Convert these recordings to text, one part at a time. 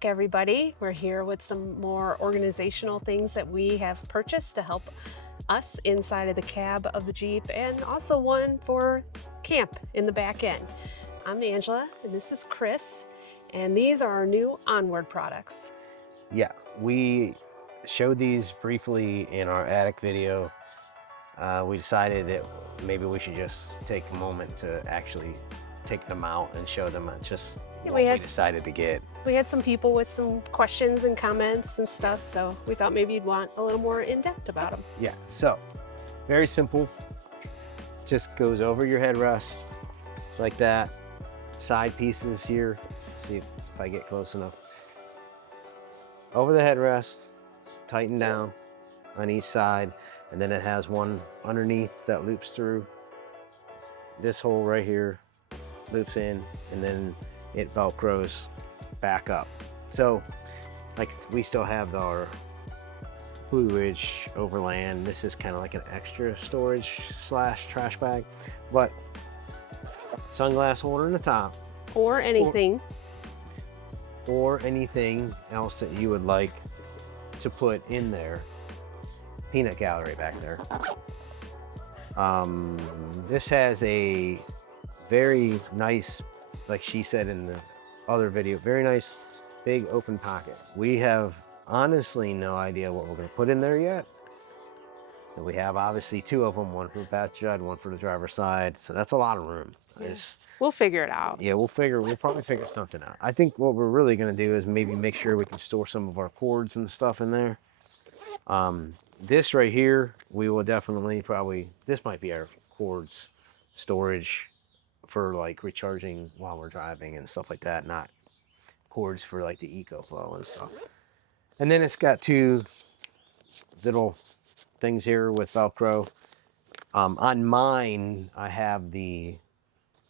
back, everybody. We're here with some more organizational things that we have purchased to help us inside of the cab of the Jeep, and also one for camp in the back end. I'm Angela, and this is Chris, and these are our new ÖNWRD products. Yeah, we showed these briefly in our attic video. We decided that maybe we should just take a moment to actually take them out and show them just what we decided to get. We had some people with some questions and comments and stuff, so we thought maybe you'd want a little more in-depth about them. Yeah, so very simple. Just goes over your headrest, like that. Side pieces here. Let's see if I get close enough. Over the headrest, tighten down on each side, and then it has one underneath that loops through. This hole right here loops in, and then it velcros back up. So like we still have our Blue Ridge Overland. This is kind of like an extra storage slash trash bag, but sunglass holder in the top, or anything or anything else that you would like to put in there. Peanut gallery back there. This has a very nice, like she said in the other video, very nice big open pocket. We have honestly no idea what we're going to put in there yet. And we have obviously two of them, one for the passenger side, one for the driver's side, so that's a lot of room. Yeah. We'll figure it out. Yeah, we'll probably figure something out. I think what we're really going to do is maybe make sure we can store some of our cords and stuff in there. This right here, we will definitely this might be our cords storage for like recharging while we're driving and stuff like that, not cords for like the EcoFlow and stuff. And then it's got two little things here with Velcro. On mine, I have the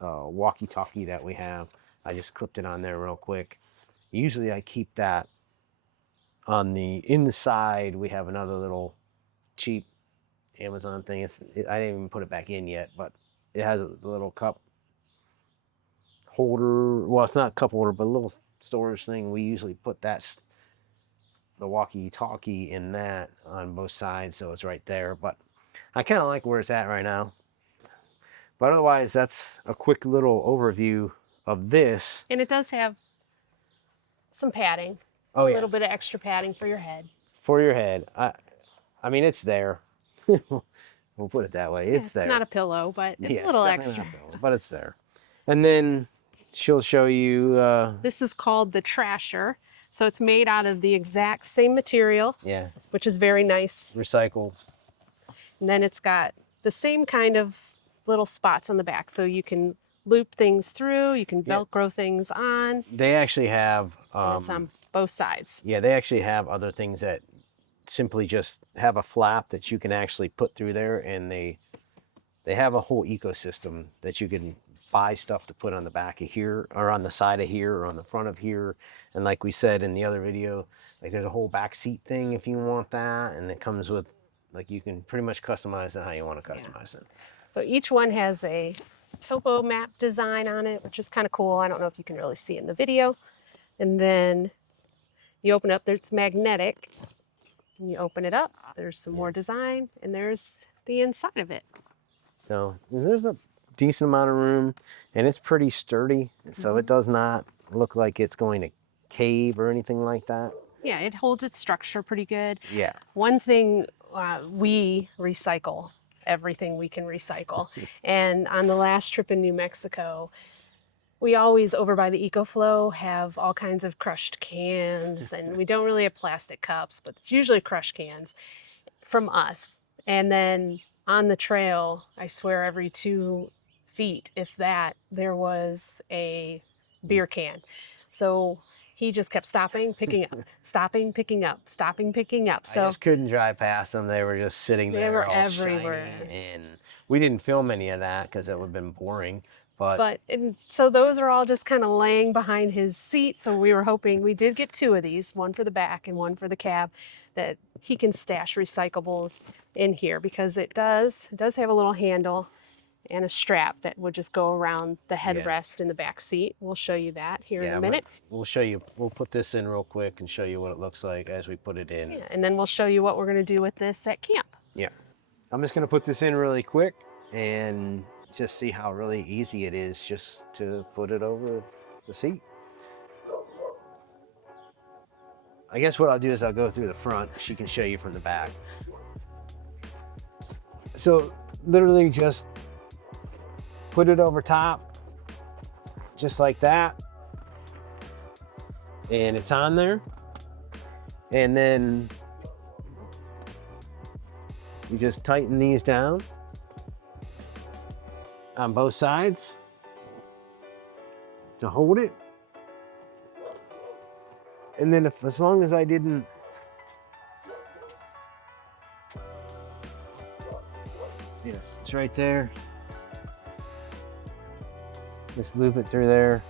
walkie-talkie that we have. I just clipped it on there real quick. Usually I keep that on the inside. We have another little cheap Amazon thing. I didn't even put it back in yet, but it has a little cup holder. Well, it's not a cup holder, but a little storage thing. We usually put the walkie-talkie in that on both sides, so it's right there. But I kind of like where it's at right now. But otherwise, that's a quick little overview of this. And it does have some padding. Oh, yeah. A little bit of extra padding for your head. For your head. I mean, it's there. We'll put it that way. It's there. It's not a pillow, but it's a little extra. Pillow, but it's there. And then she'll show you. This is called the Trasher. So it's made out of the exact same material. Yeah. Which is very nice. Recycled. And then it's got the same kind of little spots on the back, so you can loop things through, you can Velcro things on. They actually have it's on both sides. Yeah, they actually have other things that simply just have a flap that you can actually put through there, and they have a whole ecosystem that you can buy stuff to put on the back of here, or on the side of here, or on the front of here. And like we said in the other video, like there's a whole back seat thing if you want that, and it comes with, like, you can pretty much customize it how you want to customize it. So each one has a topo map design on it, which is kind of cool. I don't know if you can really see it in the video. And then you open up, there's magnetic, and you open it up, there's some more design, and there's the inside of it. So there's a decent amount of room, and it's pretty sturdy, so it does not look like it's going to cave or anything like that. Yeah, it holds its structure pretty good. Yeah. One thing, we recycle everything we can recycle. And on the last trip in New Mexico, we always, over by the EcoFlow, have all kinds of crushed cans, and we don't really have plastic cups, but it's usually crushed cans from us. And then on the trail, I swear every 2 feet, if that, there was a beer can. So he just kept stopping, picking up, stopping, picking up, stopping, picking up. So I just couldn't drive past them. They were just sitting there. They were all everywhere. Shiny, and we didn't film any of that because it would have been boring. And so those are all just kind of laying behind his seat. So we were hoping, we did get 2 of these, one for the back and one for the cab, that he can stash recyclables in here, because it does have a little handle, and a strap that would just go around the Yeah. headrest in the back seat. We'll show you that here in a but minute. we'll show you. We'll put this in real quick and show you what it looks like as we put it in. Yeah, and then we'll show you what we're going to do with this at camp. Yeah. I'm just gonna put this in really quick and just see how really easy it is just to put it over the seat. I guess what I'll do is I'll go through the front. She can show you from the back. So literally just put it over top, just like that. And it's on there. And then you just tighten these down on both sides to hold it. And then as long as I didn't, yeah, it's right there. Just loop it through there.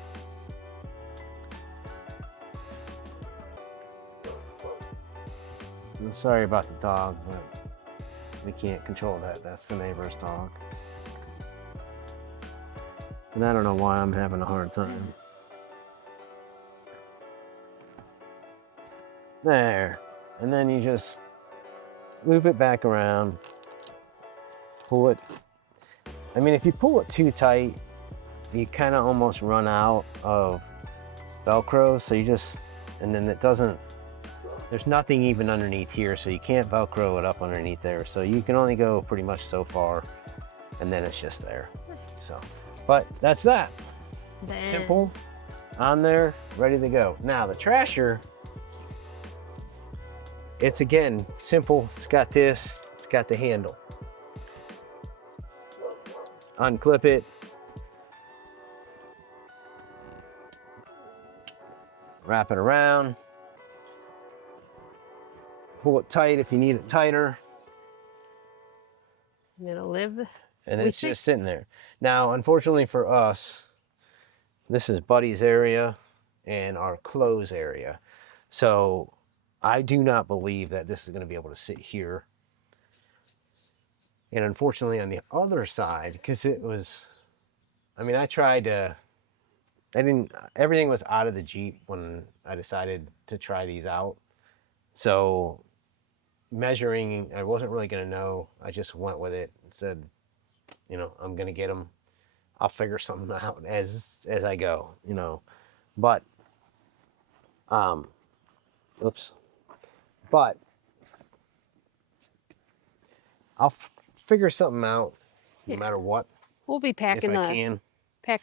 I'm sorry about the dog, but we can't control that. That's the neighbor's dog. And I don't know why I'm having a hard time. There. And then you just loop it back around. Pull it. I mean, if you pull it too tight, you kind of almost run out of Velcro. So you just, and then it doesn't, there's nothing even underneath here. So you can't Velcro it up underneath there. So you can only go pretty much so far. And then it's just there. So, but that's that. Then, Simple, on there, ready to go. Now the Trasher, it's again, simple. It's got this, it's got the handle. Unclip it. Wrap it around. Pull it tight if you need it tighter. and it'll live. And We it's see. just sitting there. Now, unfortunately for us, this is Buddy's area and our clothes area. So I do not believe that this is going to be able to sit here. And unfortunately on the other side, because it was, I mean, I tried to, everything was out of the Jeep when I decided to try these out. So measuring, I wasn't really going to know. I just went with it and said, you know, I'm going to get them. I'll figure something out as I go, you know. But, oops. But I'll figure something out no Yeah. matter what, We'll be if packing I can.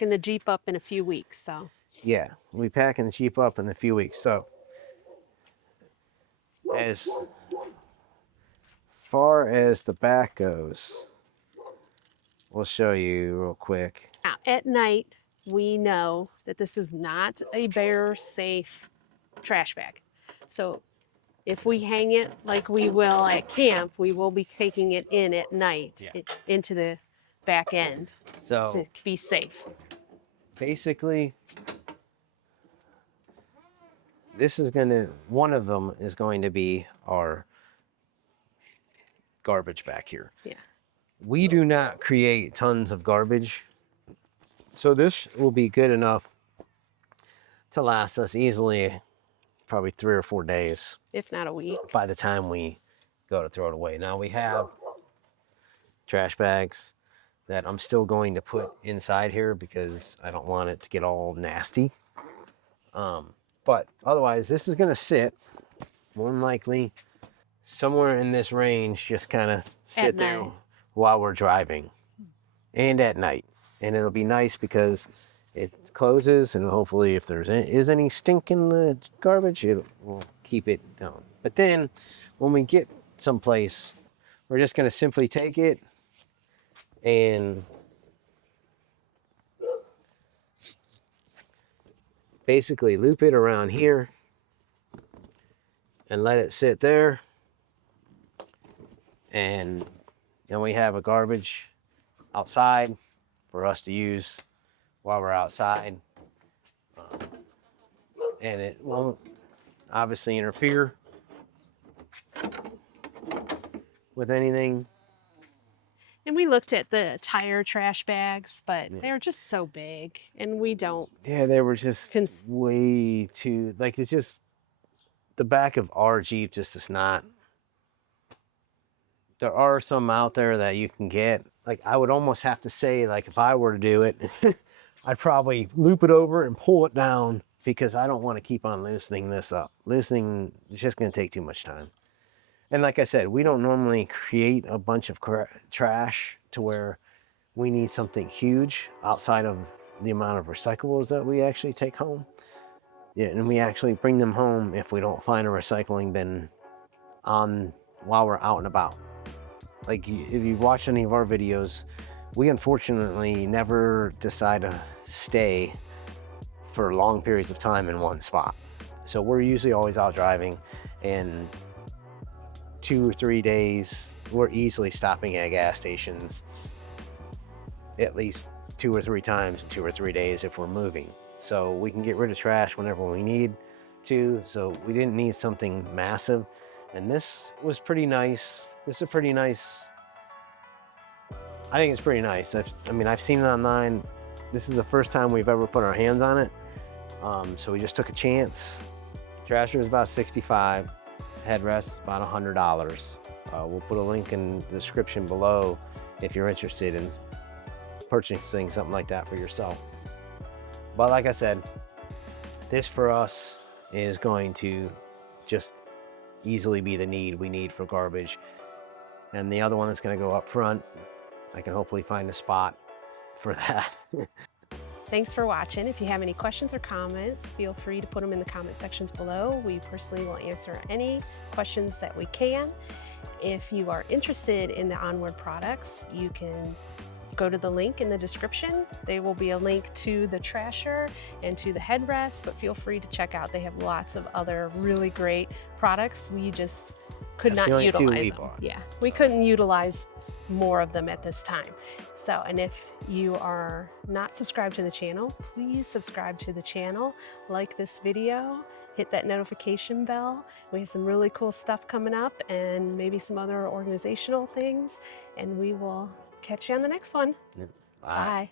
the Jeep up in a few weeks. So Yeah, we'll be packing the Jeep up in a few weeks. So as far as the back goes, we'll show you real quick. now, at night, we know that this is not a bear safe trash bag. So if we hang it like we will at camp, we will be taking it in at night into the back end So to be safe. basically, this is one of them is going to be our garbage back here. Yeah. We do not create tons of garbage. So this will be good enough to last us easily probably 3 or 4 days If not a week. by the time we go to throw it away. Now we have trash bags that I'm still going to put inside here because I don't want it to get all nasty. But otherwise, this is going to sit more than likely somewhere in this range, just kind of sit there night. while we're driving and at night. And it'll be nice because it closes, and hopefully if there is any stink in the garbage, it will keep it down. But then when we get someplace, we're just going to simply take it and basically loop it around here and let it sit there. And then we have a garbage outside for us to use while we're outside. And it won't obviously interfere with anything. And we looked at the tire trash bags, but Yeah. they're just so big, and we don't. Yeah, they were just Cons- way too, like, it's just, the back of our Jeep just is not. There are some out there that you can get. Like, I would almost have to say, like, if I were to do it, I'd probably loop it over and pull it down, because I don't want to keep on loosening this up. Loosening, it's just going to take too much time. And like I said, we don't normally create a bunch of trash to where we need something huge outside of the amount of recyclables that we actually take home. Yeah, and we actually bring them home if we don't find a recycling bin on while we're out and about. Like, if you've watched any of our videos, we unfortunately never decide to stay for long periods of time in one spot. So we're usually always out driving, and 2 or 3 days, we're easily stopping at gas stations at least 2 or 3 times in 2 or 3 days if we're moving. So we can get rid of trash whenever we need to. So we didn't need something massive. And this was pretty nice. This is pretty nice. I think it's pretty nice. I mean, I've seen it online. This is the first time we've ever put our hands on it. So we just took a chance. Trasher is about $65. Headrest is about $100. We'll put a link in the description below if you're interested in purchasing something like that for yourself. But like I said, this for us is going to just easily be the need we need for garbage. And the other one that's going to go up front, I can hopefully find a spot for that. Thanks for watching. If you have any questions or comments, feel free to put them in the comment sections below. We personally will answer any questions that we can. If you are interested in the ÖNWRD products, you can go to the link in the description. There will be a link to the Trasher and to the headrest, but feel free to check out. They have lots of other really great products. We just could not utilize them. Yeah, we couldn't utilize more of them at this time. So, and if you are not subscribed to the channel, please subscribe to the channel, like this video, hit that notification bell. We have some really cool stuff coming up, and maybe some other organizational things, and we will catch you on the next one. Bye. Bye.